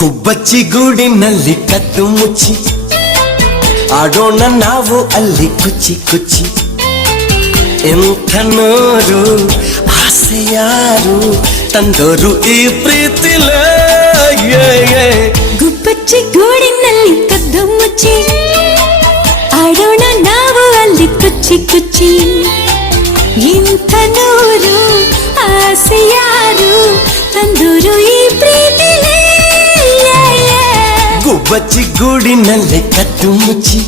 ಗುಬ್ಬಚ್ಚಿ ಗೂಡಿನಲ್ಲಿ ಕದ್ದು ಮುಚ್ಚಿ ಆಡೋಣ ನಾವು ಅಲ್ಲಿ ಕುಚ್ಚಿ ಕುಚ್ಚಿ. ಎಂಥ ನೋರು ಆಸೆ ಯಾರು ತಂದೋರು ಈ ಪ್ರೀತಿಲೇ. ಗುಬ್ಬಚ್ಚಿ ಗೂಡಿನಲ್ಲಿ ಕದ್ದು ಮುಚ್ಚಿ ಆಡೋಣ ನಾವು ಅಲ್ಲಿ ಕುಚ್ಚಿ ಕುಚ್ಚಿ. ಇಂಥ ನೂರು ಆಸೆ ಯಾರು ತಂದೂರು ಈ ಪ್ರೀತಿಲೇ. ಗುಬ್ಬಚ್ಚಿ ಗೂಡಿನಲ್ಲಿ ಕದ್ದು ಮುಚ್ಚಿ